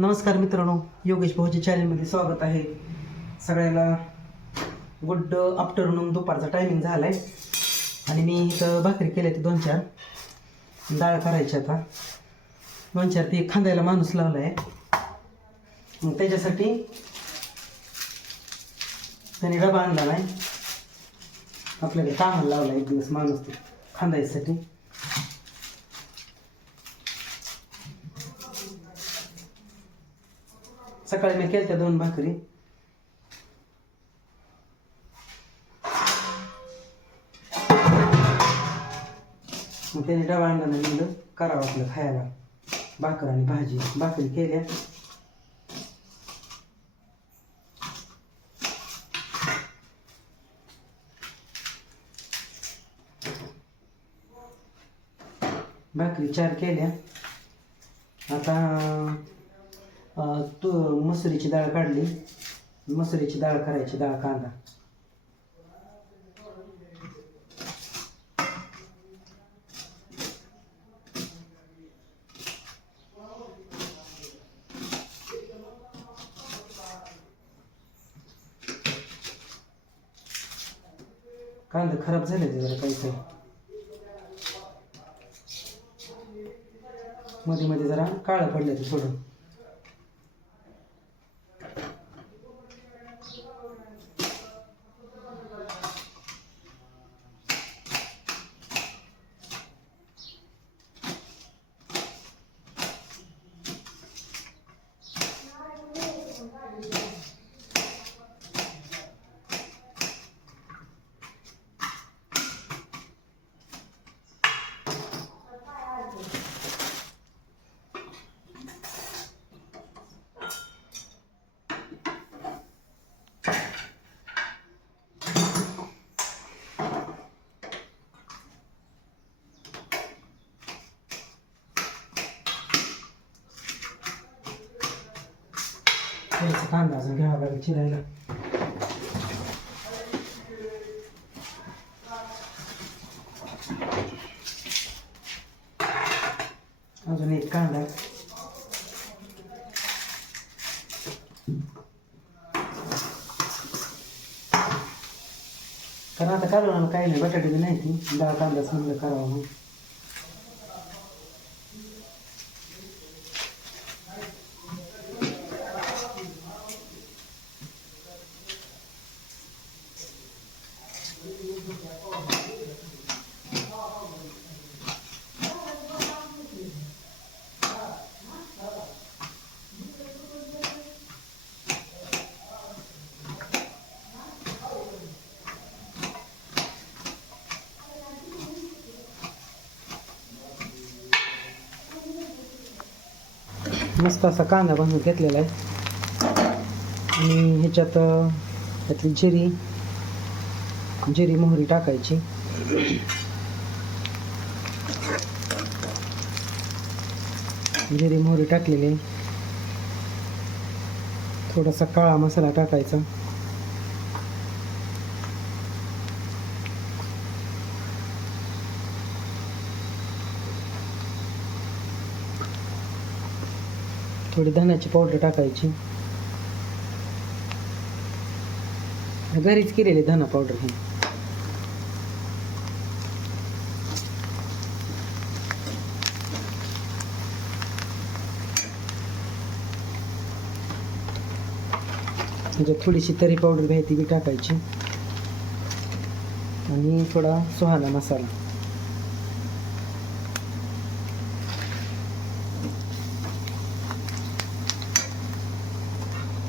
नमस्कार मित्रांनो, योगेश भाऊच्या चॅनलमध्ये स्वागत आहे. सगळ्याला गुड आफ्टरनून. दुपारचा टायमिंग झाला आहे आणि मी इथं भाकरी केल्या ते 2-4 डाळ करायची. आता 2-4 ती खांद्याला माणूस लावला आहे. मग त्याच्यासाठी त्याने डबा आणला नाही, आपल्याकडे कामाला लावला एक दिवस माणूस ते खांदायसाठी. सकाळी मी केल्या 2 भाकरी. मग त्याने डबा आणला नाही, म्हणलं करावं आपलं खायला भाकर आणि भाजी. भाकरी केल्या. भाकरी 4 केल्या. आता तू मसुरीची डाळ काढली, मसुरीची डाळ करायची. डाळ कांदा कांदा खराब झाले ते जरा काही मध्ये मध्ये जरा काळं पडलं ते थोडं. कांदा अजून घ्यावा लागेल चिरायला. अजून एक कांदा. कारण आता कालवण काही नाही, बटाटे बी नाही, ती डाळ कांदाच म्हणलं करावं मग. मस्त असा कांदा बांधून घेतलेला आहे आणि ह्याच्यात त्यातली जिरी मोहरी टाकायची. जिरी मोहरी टाकलेली. थोडासा काळा मसाला टाकायचा. थोडी धण्याची पावडर टाकायची. घरीच केलेली धना पावडर ही. म्हणजे थोडीशी तरी पावडर घ्यायची, बी टाकायची. आणि थोडा सुहाना मसाला.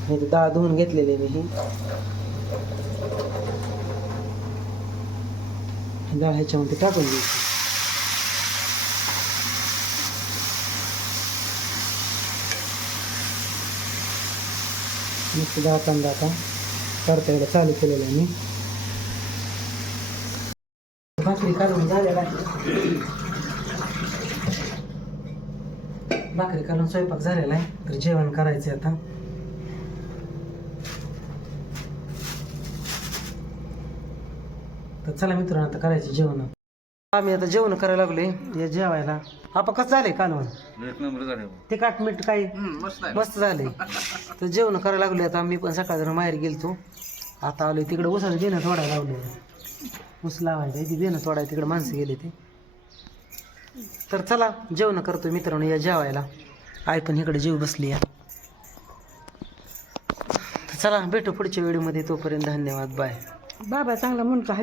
हे डाळ धुवून घेतलेली मी. ही डाळ ह्याच्यामध्ये टाकून द्यायची. मस्त डाळ कांदा आता परतायला चालू केलेलं आहे मी. भाकरी काढून झालेला आहे. भाकरी काढून स्वयंपाक झालेला आहे, तर जेवण करायचं आता. तर चला मित्रांनो, आता करायचं जेवण. आम्ही आता जेवण करायला लागलोय. जेवायला आपण कसं झालंय कालवण एक नंबर झाले ते काटमीट काय मस्त झालंय. तर जेवण करायला लागले आता. मी पण सकाळ जरा बाहेर गेलतो, आता आलोय तिकडे ऊसाचं बेणं तोडायला लावलं. ऊस लावायचं ती बेणं तोडायला तिकडे माणसं गेले ते. तर चला जेवण करतो मित्रांनो, या जेवायला. आई पण इकडे जेव बसली या. चला भेटू पुढच्या व्हिडिओमध्ये, तोपर्यंत धन्यवाद, बाय. बाबा चांगला मुंडका